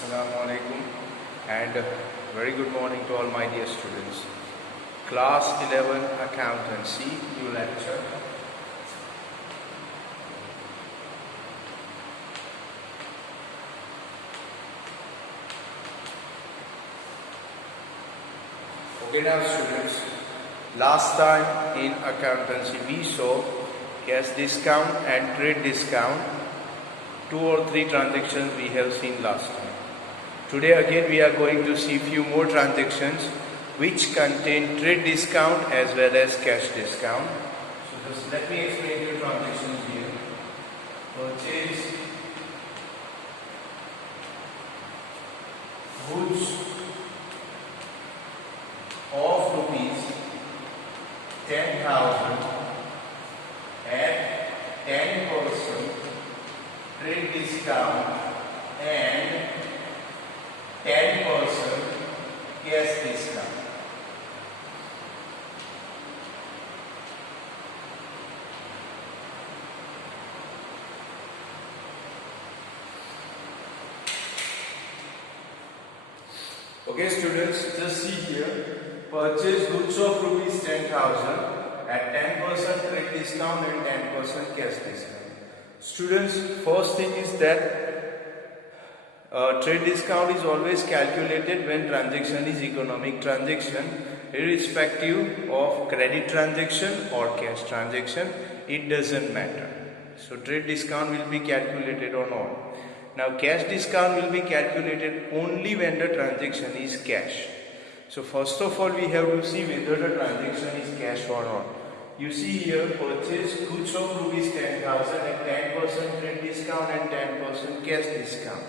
Assalamu alaikum and very good morning to all my dear students. Class 11 Accountancy, new lecture. Okay now students, last time in accountancy we saw cash discount and trade discount. 2 or 3 transactions we have seen last time. Today again we are going to see few more transactions which contain trade discount as well as cash discount. So just let me explain the transactions here. Purchase goods of rupees 10,000 at 10% trade discount and 10% cash discount. Okay students, just see here, purchase goods of rupees 10,000 at 10% trade discount and 10% cash discount. Students, first thing is that trade discount is always calculated when transaction is economic transaction, irrespective of credit transaction or cash transaction, it doesn't matter. So trade discount will be calculated on all. Now cash discount will be calculated only when the transaction is cash. So first of all we have to see whether the transaction is cash or not. You see here, purchase goods of rupees 10,000 at 10% trade discount and 10% cash discount.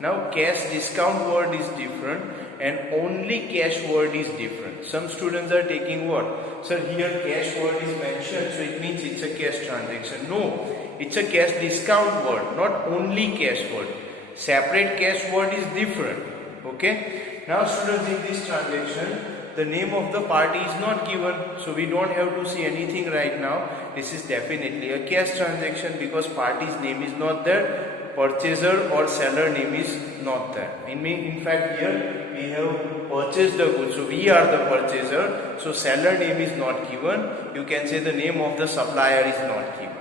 Now cash discount word is different and only cash word is different. Some students are taking what? Sir, here cash word is mentioned, so it means it's a cash transaction. No, it's a cash discount word, not only cash word. Separate cash word is different. Okay? Now students, in this transaction, the name of the party is not given, so we don't have to see anything right now. This is definitely a cash transaction because party's name is not there. Purchaser or seller name is not there. In fact here we have purchased the goods, so we are the purchaser, so seller name is not given. You can say the name of the supplier is not given.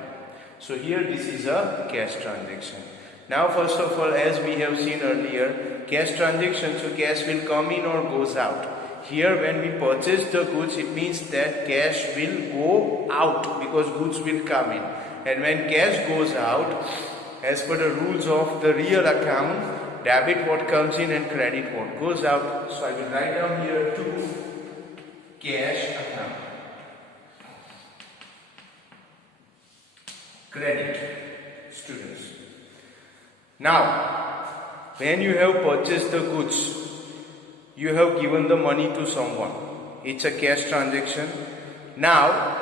So here this is a cash transaction. Now first of all, as we have seen earlier, cash transaction, so cash will come in or goes out. Here when we purchase the goods, it means that cash will go out because goods will come in. And when cash goes out, as per the rules of the real account, debit what comes in and credit what goes out. So I will write down here to cash account. Credit, students. Now, when you have purchased the goods, you have given the money to someone. It's a cash transaction. Now,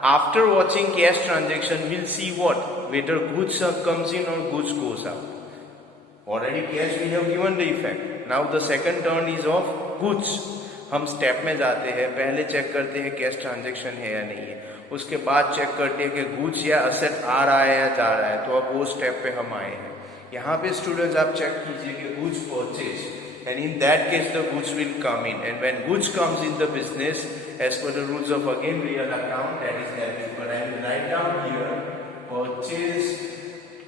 after watching cash transaction, we'll see what? Whether goods comes in or goods goes out. Already cash we have given the effect. Now the second turn is of goods. हम step में जाते हैं, पहले check करते हैं cash transaction है या नहीं है, उसके बाद चेक करते हैं कि गुड्स या असेट आ रहा है या जा रहा है, तो अब वो स्टेप पे हम आए हैं. यहाँ पे स्टूडेंट्स आप चेक कीजिए कि goods purchase, and in that case the goods will come in, and when goods comes in the business, as per the rules of again real account, that is debit. But I will write down here purchase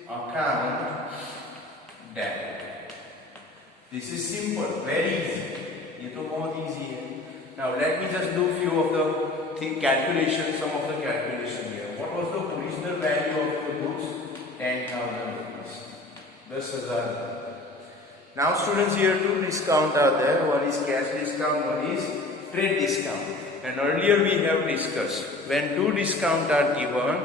account debit. This is simple, very easy. ये तो बहुत easy है. Now let me just do few of the calculations, some of the calculation here. What was the original value of the goods? 10,000 rupees. 10,000. Now students, here two discounts are there. One is cash discount, one is trade discount. And earlier we have discussed, when two discounts are given,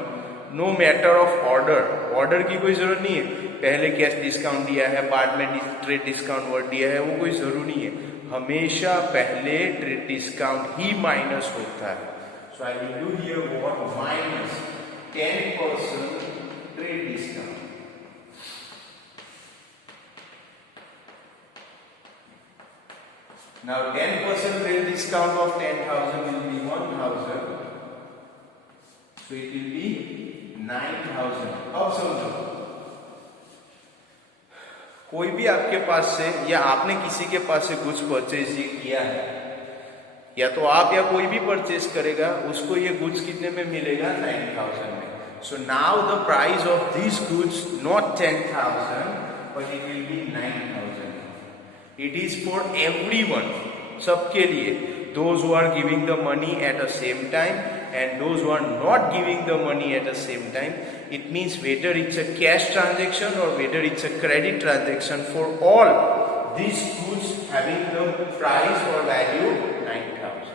no matter of order की कोई जरूरत नहीं है. पहले cash discount दिया है, बाद में ट्रेड डिस्काउंट वर्ड दिया है, वो कोई जरूरी नहीं है. हमेशा पहले ट्रेड डिस्काउंट ही माइनस होता है. So I will do here what? Minus 10% trade discount. Now 10% trade discount of 10,000 will be 1,000. So it will be 9,000. अब समझो, कोई भी आपके पास से या आपने किसी के पास से कुछ परचेज किया है, या तो आप या कोई भी परचेज करेगा, उसको ये गुड्स कितने में मिलेगा? 9,000 में. So now the price of this goods not 10,000 but it will be 9,000. It is for everyone, सबके लिए. Those who are giving the money at the same time and those who are not giving the money at the same time. It means whether it's a cash transaction or whether it's a credit transaction, for all these goods having the price or value 9,000.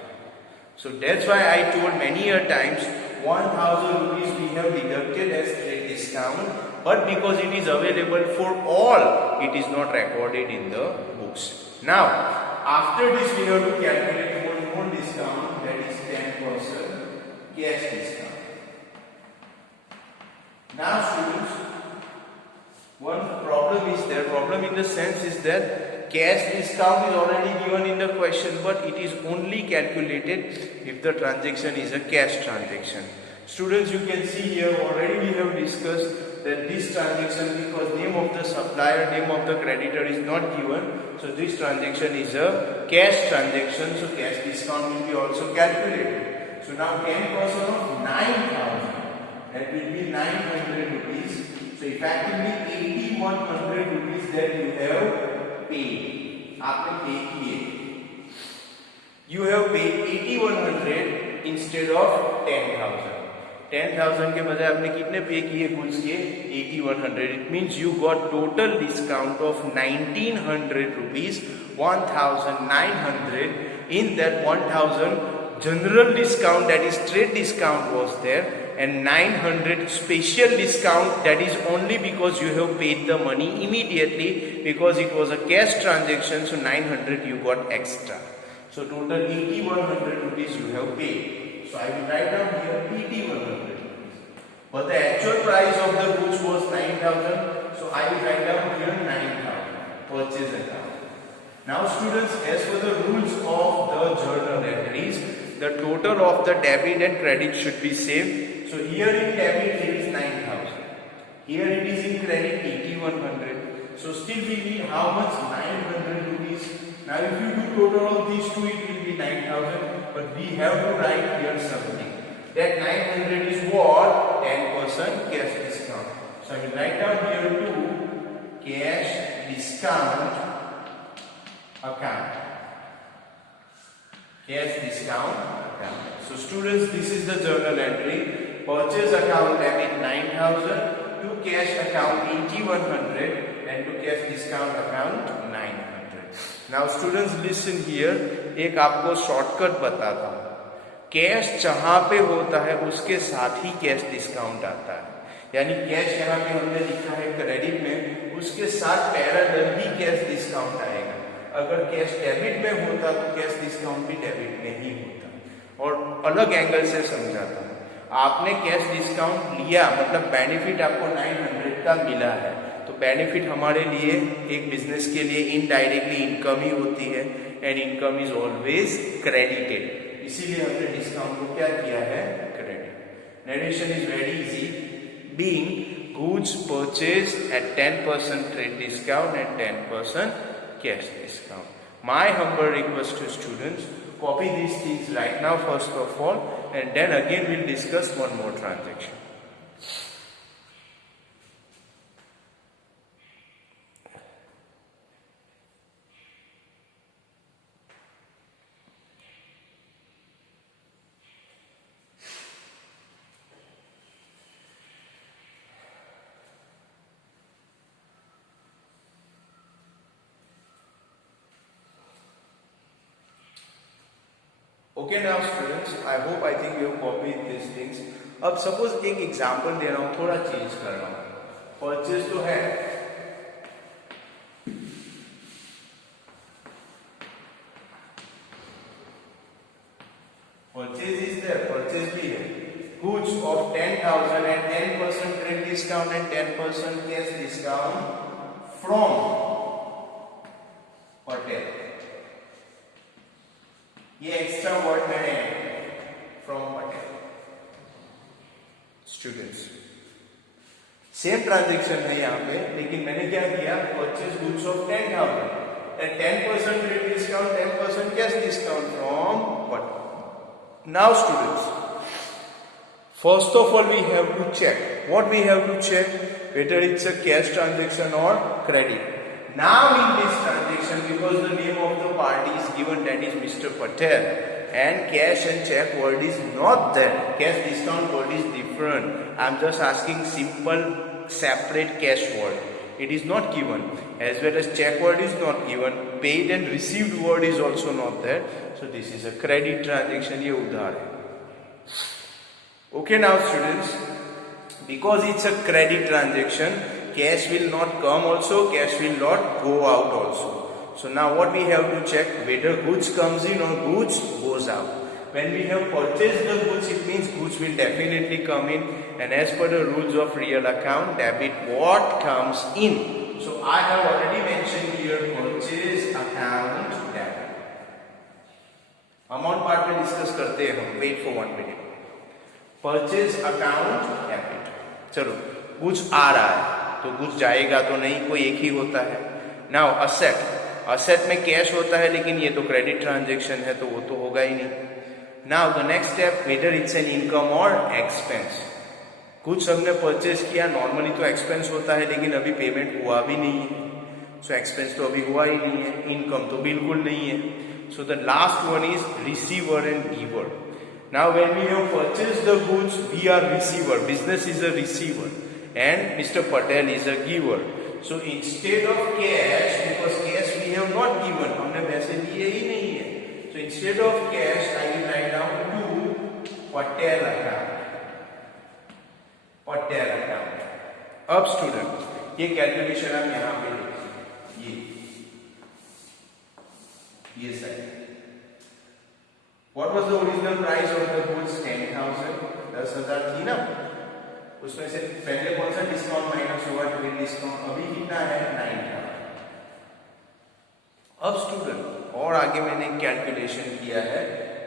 So that's why I told many a times 1,000 rupees we have deducted as trade discount, but because it is available for all, it is not recorded in the books. Now, after this we have to calculate one more discount, that is 10% cash discount. Now students, one problem is there. Problem in the sense is that cash discount is already given in the question, but it is only calculated if the transaction is a cash transaction. Students, you can see here already we have discussed that this transaction, because name of the supplier, name of the creditor is not given, so this transaction is a cash transaction, so cash discount will be also calculated. So now 10% of 9,000, that will be 900 rupees. So effectively 8,100 rupees that you have paid. आपने पे किए. You have paid 8,100 instead of 10,000. 10,000 के बजाय आपने कितने पे किए goods के? 8,100. It means you got total discount of 1,900 rupees, 1,900. In that 1,000 general discount, that is trade discount, was there, and 900 special discount, that is only because you have paid the money immediately, because it was a cash transaction, so 900 you got extra. So total 8,100 rupees you have paid. So I will write down here 8,100 rupees. But the actual price of the goods was 9,000. So I will write down here 9,000. Purchase account. Now students, as per the rules of the journal entries, the total of the debit and credit should be same. So here in debit it is 9,000. Here it is in credit 8,100. So still we need how much? 900 rupees. Now if you do total of these two, it will be 9,000. But we have to write here something. That 900 is what? 10% cash discount. So I will write down here to cash discount account. Cash discount account. So students, this is the journal entry. Purchase account debit 9,000, to cash account 8,100, and to cash discount account 900. Now students listen here, एक आपको shortcut बताता हूँ. Cash जहां पे होता है उसके साथ ही कैश डिस्काउंट आता है. यानी कैश यहाँ पे हमने लिखा है क्रेडिट में, उसके साथ पैरेलल ही कैश डिस्काउंट आएगा. अगर कैश डेबिट में होता तो कैश डिस्काउंट भी डेबिट में ही होता. और अलग एंगल से समझाता हूँ. आपने कैश डिस्काउंट लिया, मतलब बेनिफिट आपको 900 का मिला है, तो बेनिफिट हमारे लिए एक बिजनेस के लिए इनडायरेक्टली इनकम ही होती है, and income is always credited. इसीलिए हमने डिस्काउंट को क्या किया है? Credit. Narration is very easy. Being goods purchase at 10% trade discount and 10% cash discount. My humble request to students, copy these things right now first of all, and then again we'll discuss one more transaction. Okay now students, I hope I think you have copied these things. अब suppose एक example दे रहा हूं, थोड़ा change कर रहा हूं. Purchase तो है, परचेज इज देयर, परचेज भी है. Goods of 10,000 and 10% trade discount and 10% cash discount from Patel. ये एक्स्ट्रा वर्ड मैंने from Patel. Students, same transaction है यहाँ पे, लेकिन मैंने क्या किया, purchase goods of 10,000 at 10% trade discount, 10% cash discount from what? Now students, first of all we have to check. What we have to check? Whether it's a cash transaction or credit. Now in this transaction, because the name of the party is given, that is Mr. Patel, and cash and check word is not there. Cash discount word is different. I am just asking simple separate cash word. It is not given, as well as check word is not given. Paid and received word is also not there. So this is a credit transaction. ये उधार है. Okay, now students, because it's a credit transaction, cash will not come also, cash will not go out also. So now what we have to check, whether goods comes in or goods goes out. When we have purchased the goods, it means goods will definitely come in, and as per the rules of real account, debit what comes in. So I have already mentioned here purchase account debit. Amount part में discuss करते हैं हम. Wait for 1 minute. Purchase account debit. चलो, goods आ रहा है, तो goods जाएगा तो नहीं, कोई एक ही होता है. Now asset. Asset में कैश होता है, लेकिन ये तो क्रेडिट ट्रांजेक्शन है, तो वो तो होगा ही नहीं. Now the next step, whether it's an income or expense. कुछ हमने परचेज किया, नॉर्मली तो एक्सपेंस होता है, लेकिन अभी पेमेंट हुआ भी नहीं है, सो एक्सपेंस तो अभी हुआ ही नहीं है. इनकम तो बिल्कुल नहीं है. So the last one is receiver and giver. Now when we have purchased the goods, we are receiver. Business is a receiver, and Mr. Patel is a giver. So instead of cash, because cash we have not given, हमने पैसे लिए ही नहीं है. So instead of cash, I will write down to Patel account. Patel account. अब student, ये calculation आप यहाँ पे लिखिए. ये side. What was the original price of the goods? 10,000. 10,000 थी ना? उसमें से पहले कौन सा डिस्काउंट माइनस हुआ? Trade discount. अभी कितना है? 9,000. अब स्टूडेंट और आगे मैंने कैलकुलेशन किया है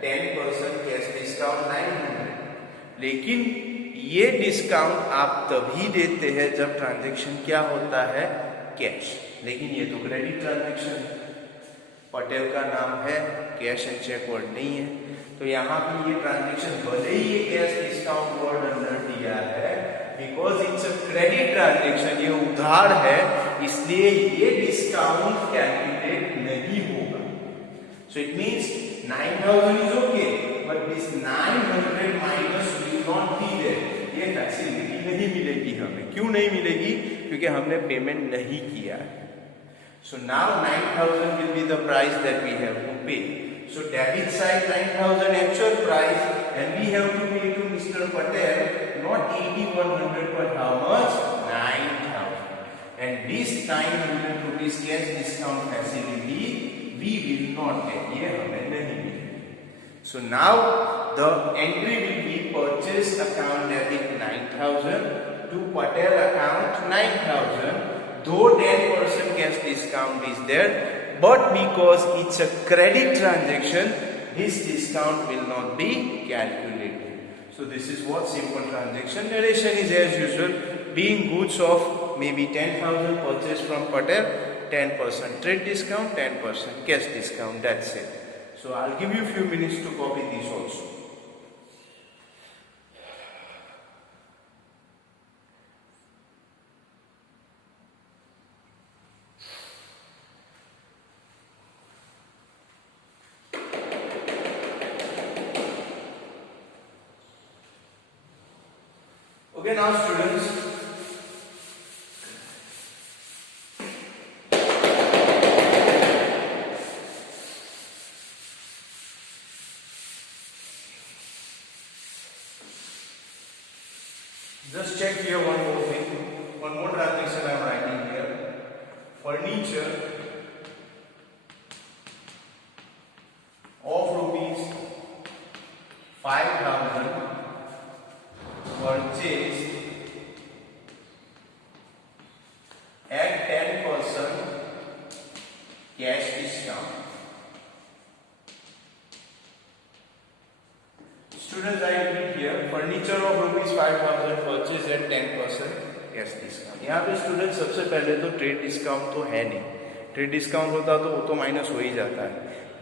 10% कैश डिस्काउंट 900. लेकिन ये डिस्काउंट आप तभी देते हैं जब ट्रांजैक्शन क्या होता है? कैश. लेकिन ये तो क्रेडिट ट्रांजैक्शन है. पटेल का नाम है, कैश एंड चेक वर्ड नहीं है, तो यहाँ पे ये ट्रांजैक्शन भले ही ये कैश डिस्काउंट वर्ड अंदर दिया है, because it's a credit transaction, ये उधार है, इसलिए ये डिस्काउंट कैलकुलेट नहीं होगा. So it means 9,000 is okay, but this 900 minus will not be there. ये फैसिलिटी नहीं मिलेगी हमें. क्यों नहीं मिलेगी? क्योंकि हमने पेमेंट नहीं किया है. So now 9,000 will be the price that we have to pay. So debit side 9,000 actual price, and we have to pay to Mr. Patel not 8,100 but how much? 9,000. And this 900 rupees cash discount facility we will not get. ये हमें नहीं मिलेगी. So now the entry will be purchase account debit 9,000 to Patel account 9,000. Though 10% cash discount is there, but because it's a credit transaction, this discount will not be calculated. So this is what simple transaction narration is as usual. Being goods of maybe 10,000 purchased from Patel, 10% trade discount, 10% cash discount. That's it. So I'll give you a few minutes to copy this also. Okay, now students, just check here one more thing, one more transaction I am writing here. Furniture of rupees 5,000 purchased at 10% cash discount. Students, I repeat here, furniture of rupees 5,000 purchased at 10% cash discount. यहाँ पे student सबसे पहले तो trade discount तो है नहीं, trade discount होता तो वो तो माइनस हो ही जाता है।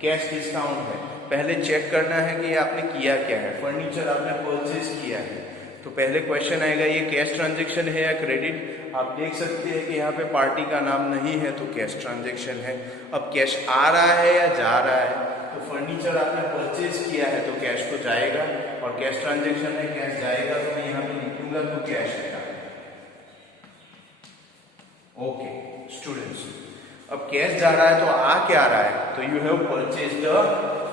कैश डिस्काउंट है, पहले चेक करना है कि आपने किया क्या है। फर्नीचर आपने परचेज किया है तो पहले क्वेश्चन आएगा ये कैश ट्रांजेक्शन है या क्रेडिट। आप देख सकते हैं कि यहाँ पे पार्टी का नाम नहीं है तो कैश ट्रांजेक्शन है। अब कैश आ रहा है या जा रहा है, तो फर्नीचर आपने परचेज किया है तो कैश तो जाएगा, और कैश ट्रांजेक्शन है कैश जाएगा, तो मैं यहाँ पे लिखूंगा तो कैश है। ओके स्टूडेंट्स, अब कैश जा रहा है तो आ क्या रहा है, तो you have purchase the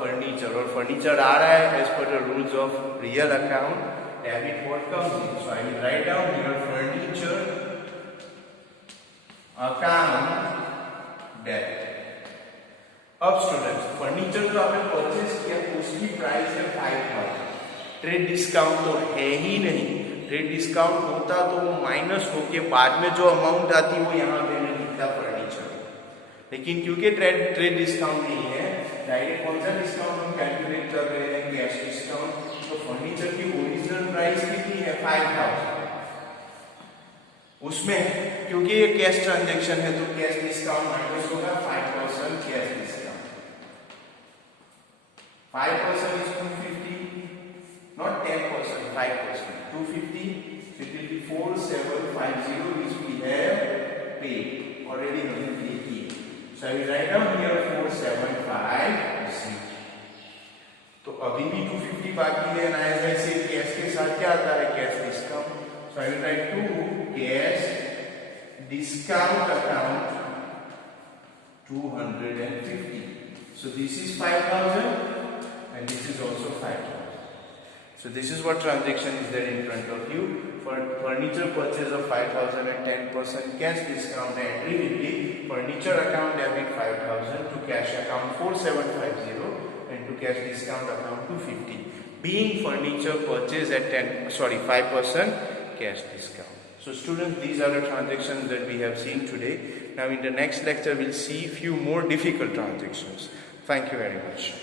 furniture, और फर्नीचर आ रहा है as per the rules of real account debit what comes in. So I will write down here furniture account debit. अब स्टूडेंट्स फर्नीचर जो आपने परचेज किया उसकी प्राइस है 5000। ट्रेड डिस्काउंट तो है ही नहीं, ट्रेड डिस्काउंट होता तो वो माइनस होके बाद में जो अमाउंट आती वो यहाँ पे नहीं लिखता फर्नीचर। लेकिन क्योंकि ट्रेड डिस्काउंट नहीं है, डायरेक्ट कौन सा डिस्काउंट हम कैलकुलेट कर रहे हैं, कैश डिस्काउंट। तो फर्नीचर की ओरिजिनल प्राइस कितनी है 5000, उसमें क्योंकि ये कैश ट्रांजेक्शन है तो कैश डिस्काउंट माइनस होगा 5% cash discount. 5% is 250, not 10%, 5%, 250, so it will be 4750 which we have paid, already हमने pay किए। So I will write down here 4750। तो अभी भी 250 बाकी है, ना ऐसे कैश के साथ क्या आता है cash discount. So I will write to cash discount account 250. So this is 5000 and this is also 5000. So this is what transaction is there in front of you. For furniture purchase of 5000 and 10% cash discount, the entry will be furniture account debit 5000 to cash account 4750 and to cash discount account 250. Being furniture purchase at 5% cash discount. So students, these are the transactions that we have seen today. Now in the next lecture we'll see few more difficult transactions. Thank you very much.